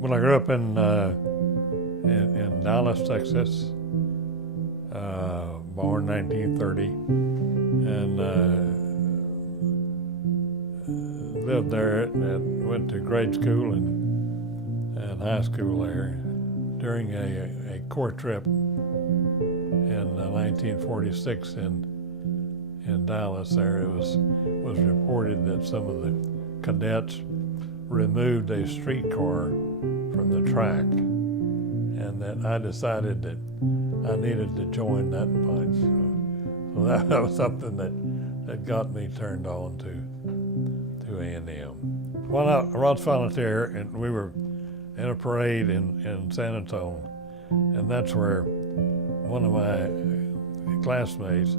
Well, I grew up in Dallas, Texas, born 1930, and lived there and went to grade school and high school there. During a Corps trip in 1946 in Dallas, there it was reported that some of the cadets removed a streetcar from the track, and that I decided that I needed to join that bunch. So that was something that got me turned on to A&M. Well, I was volunteer, and we were in a parade in San Antonio, and that's where one of my classmates,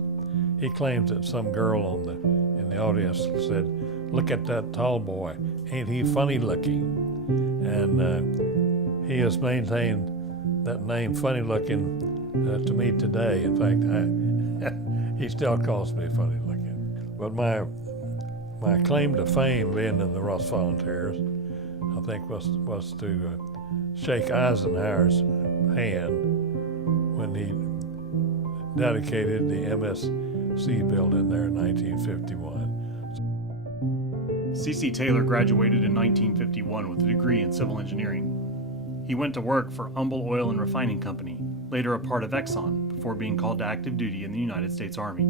he claims that some girl in the audience said, "Look at that tall boy, ain't he funny looking?" And he has maintained that name, funny looking, to me today. In fact, he still calls me funny looking. But my claim to fame being in the Ross Volunteers, I think was to shake Eisenhower's hand when he dedicated the MSC building there in 1951. C.C. Taylor graduated in 1951 with a degree in civil engineering. He went to work for Humble Oil and Refining Company, later a part of Exxon, before being called to active duty in the United States Army.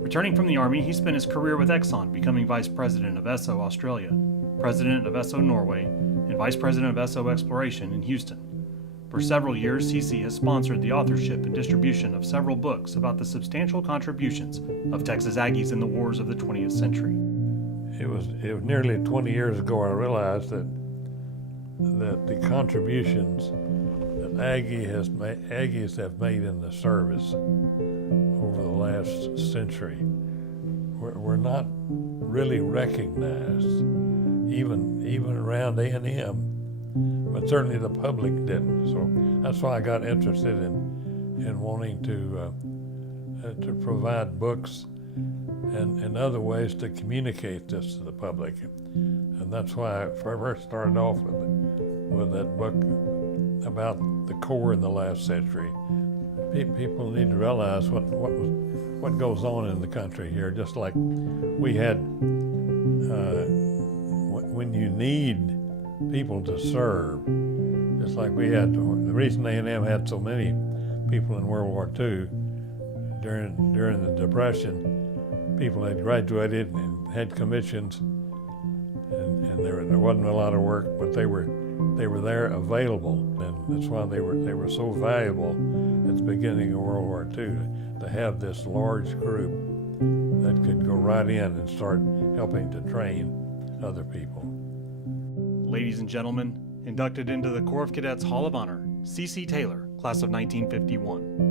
Returning from the Army, he spent his career with Exxon, becoming Vice President of Esso Australia, President of Esso Norway, and Vice President of Esso Exploration in Houston. For several years, CC has sponsored the authorship and distribution of several books about the substantial contributions of Texas Aggies in the wars of the 20th century. It was nearly 20 years ago I realized that the contributions that Aggies have made in the service over the last century were not really recognized, even around A&M, but certainly the public didn't. So that's why I got interested in wanting to provide books and other ways to communicate this to the public. And that's why I first started off with that book about the Corps in the last century. People need to realize what goes on in the country here, just like we had when you need people to serve, just like we had. The reason A&M had so many people in World War II during the Depression, people had graduated and had commissions, and there wasn't a lot of work, but they were there available, and that's why they were so valuable at the beginning of World War II, to have this large group that could go right in and start helping to train other people. Ladies and gentlemen, inducted into the Corps of Cadets Hall of Honor, C.C. Taylor, class of 1951.